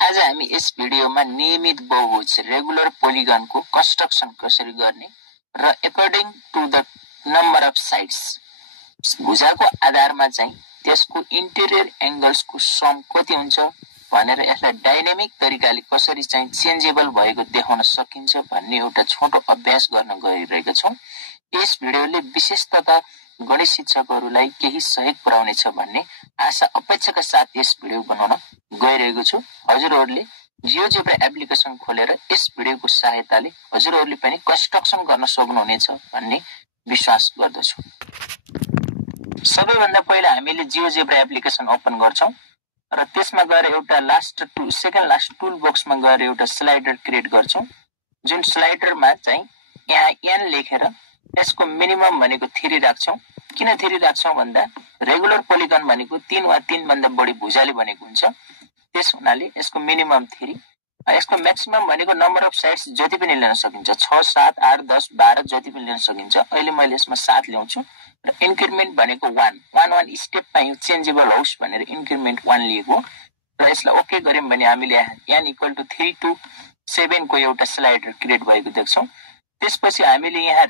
आज हामी यस भिडियोमा नियमित बहुभुज रेगुलर पोलिगनको कन्स्ट्रक्सन कसरी गर्ने र according to the number of sides भुजाको आधारमा चाहिँ त्यसको इन्टेरियर एंगल्सको सम कति हुन्छ भनेर यसलाई डाइनामिक तरिकाले कसरी चाहिँ चेन्जेबल भएको देखाउन सकिन्छ भन्ने एउटा छोटो अभ्यास गर्न गइरहेका छौं। यस भिडियोले विशेषतः गणित शिक्षकहरूलाई केही सहयोग पुर्याउनेछ भन्ने आशा अपेक्षाका साथ यस भिडियो बनाउन गइरहेको छु। हजुरहरूले जियोजेब्रा एप्लिकेसन खोलेर यस भिडियोको सहायताले हजुरहरूले पनि कन्स्ट्रक्सन गर्न सक्नुहुनेछ भन्ने विश्वास गर्दछु। सबैभन्दा पहिला हामीले जियोजेब्रा एप्लिकेसन ओपन गर्छौं र त्यसमा गएर एउटा सेकेन्ड लास्ट टुल बक्समा गएर एउटा स्लाइडर क्रिएट गर्छौं। जुन स्लाइडरमा चाहिँ यहाँ n लेखेर यसको मिनिमम भनेको 3 राख्छौं। किन 3 राख्छौं भन्दा रेगुलर पोलिगन भनेको 3 वा 3 भन्दा बढी भुजाले बनेको हुन्छ। त्यस हुनाले यसको मिनिमम 3, यसको म्याक्सिमम भनेको नम्बर अफ साइड्स जति पनि लिन सकिन्छ, 6 7 8 10 12 जति पनि लिन सकिन्छ। अहिले मैले यसमा 7 ल्याउँछु र इन्क्रिमेन्ट भनेको 1 स्टेपमा यो चेन्जेबल होस् भनेर इन्क्रिमेन्ट 1 लिएको र यसलाई ओके गर्यौं भने हामीले n = 3 to 7 को एउटा स्लाइडर क्रिएट भएको देख्छौं। त्यसपछि हामीले यहाँ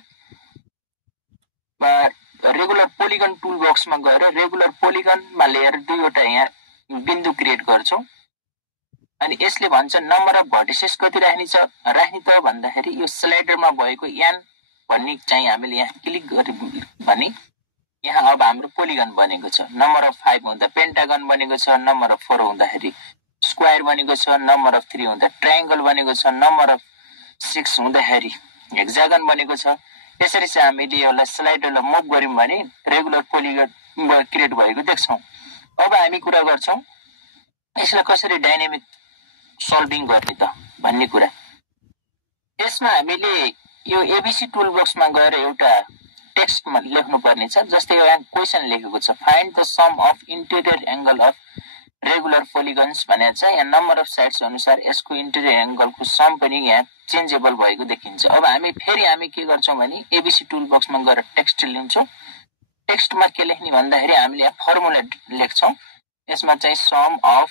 रेगुलर पोलिगन टुल बक्समा गएर रेगुलर पोलिगनमा लिएर दुईवटा यहाँ बिन्दु क्रिएट गर्छौं अनि यसले भन्छ नम्बर अफ भर्टिसेस कति राख्ने त भन्दाखेरि यो स्लाइडरमा भएको n भन्ने चाहिँ हामीले यहाँ क्लिक गर्यौं भने यहाँ अब हाम्रो पोलिगन बनेको छ। नम्बर अफ 5 हुँदा पेन्टागन बनेको छ, नम्बर अफ 4 हुँदाखेरि स्क्वायर बनेको छ, नम्बर अफ 3 हुँदा ट्रायंगल बनेको छ, नम्बर अफ 6 हुँदाखेरि हेक्सागन बनेको छ। यसरी चाहिँ हामीले यसलाई स्लाइडरलाई मुभ गर्यौं भने रेगुलर पोलिगन क्रिएट भएको देख्छौं। अब हामी कुरा गर्छौं यसलाई कसरी डाइनामिक सल्भिङ गर्ने त भन्ने कुरा। यसमा हामीले यो एबीसी टुल बक्समा गएर एउटा टेक्स्टमा लेख्नु पर्ने छ। जस्तै यहाँ क्वेशन लेखेको छ find the sum of interior angle of regular polygons भनेर चाहिँ यहाँ नम्बर अफ साइड्स अनुसार यसको इन्टेरियर एंगलको सम पनि यहाँ चेन्जेबल भएको देखिन्छ। अब हामी के गर्छौं भने एबीसी टुल बक्समा गएर टेक्स्ट लिन्छौं। टेक्स्टमा के लेख्ने भन्दाखेरि हामीले यहाँ फर्मुला लेख्छौं। यसमा चाहिँ सम अफ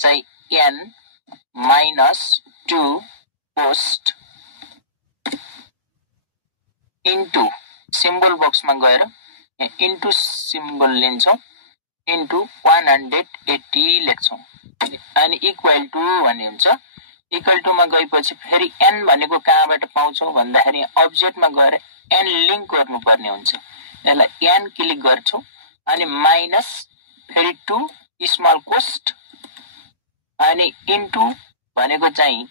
चाहिँ n - 2 पोस्ट इन्टु सिम्बल बक्समा गएर इन्टु सिम्बल लिन्छौं इन्टु 180 लेख्छौं अनि इक्वल टु भन्ने हुन्छ। इक्वल टु मा गएपछि फेरि n भनेको कहाँबाट पाउँछौं भन्दाखेरि अब्जेक्टमा गएर n लिंक गर्नुपर्ने हुन्छ। यसलाई n क्लिक गर्छौं अनि माइनस फेरि 2 स्मल कोस्ट अनि इन्टु भनेको चाहिँ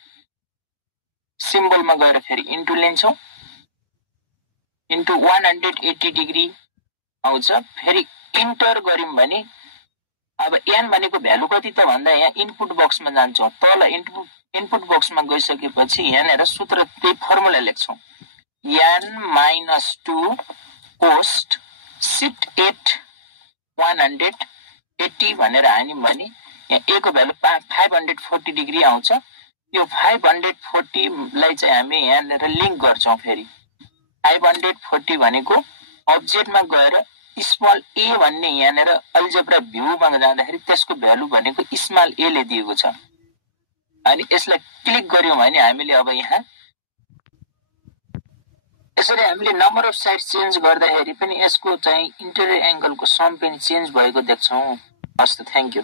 सिम्बलमा गएर फेरि इन्टु लिन्छौं इन्टु 180 डिग्री आउँछ। फेरि इन्टर गर्यौं भने अब n भनेको भ्यालु कति त भन्दा यहाँ इनपुट बक्समा जान्छौं। तल इनपुट बक्समा गइसकेपछि यहाँनेर सूत्र त्यही फर्मुला लेख्छौं n - 2 पोस्ट शिफ्ट 8 180 भनेर हान्यौं भने यहाँ a को भ्यालु 540 डिग्री आउँछ। यो 540 लाई चाहिँ हामी यहाँनेर लिंक गर्छौं। फेरि 540 भनेको अब्जेक्टमा गएर स्मल a भन्ने यहाँनेर अल्जेब्रा भ्यूमा जाँदाखेरि त्यसको भ्यालु भनेको स्मल a ले दिएको छ अनि यसलाई क्लिक गर्यौं भने हामीले अब यहाँ यसरी हामीले नम्बर अफ साइड चेन्ज गर्दाखेरि पनि यसको चाहिँ इन्टेरियर एंगलको सम पनि चेन्ज भएको देख्छौं। हस् त थ्यांक यू।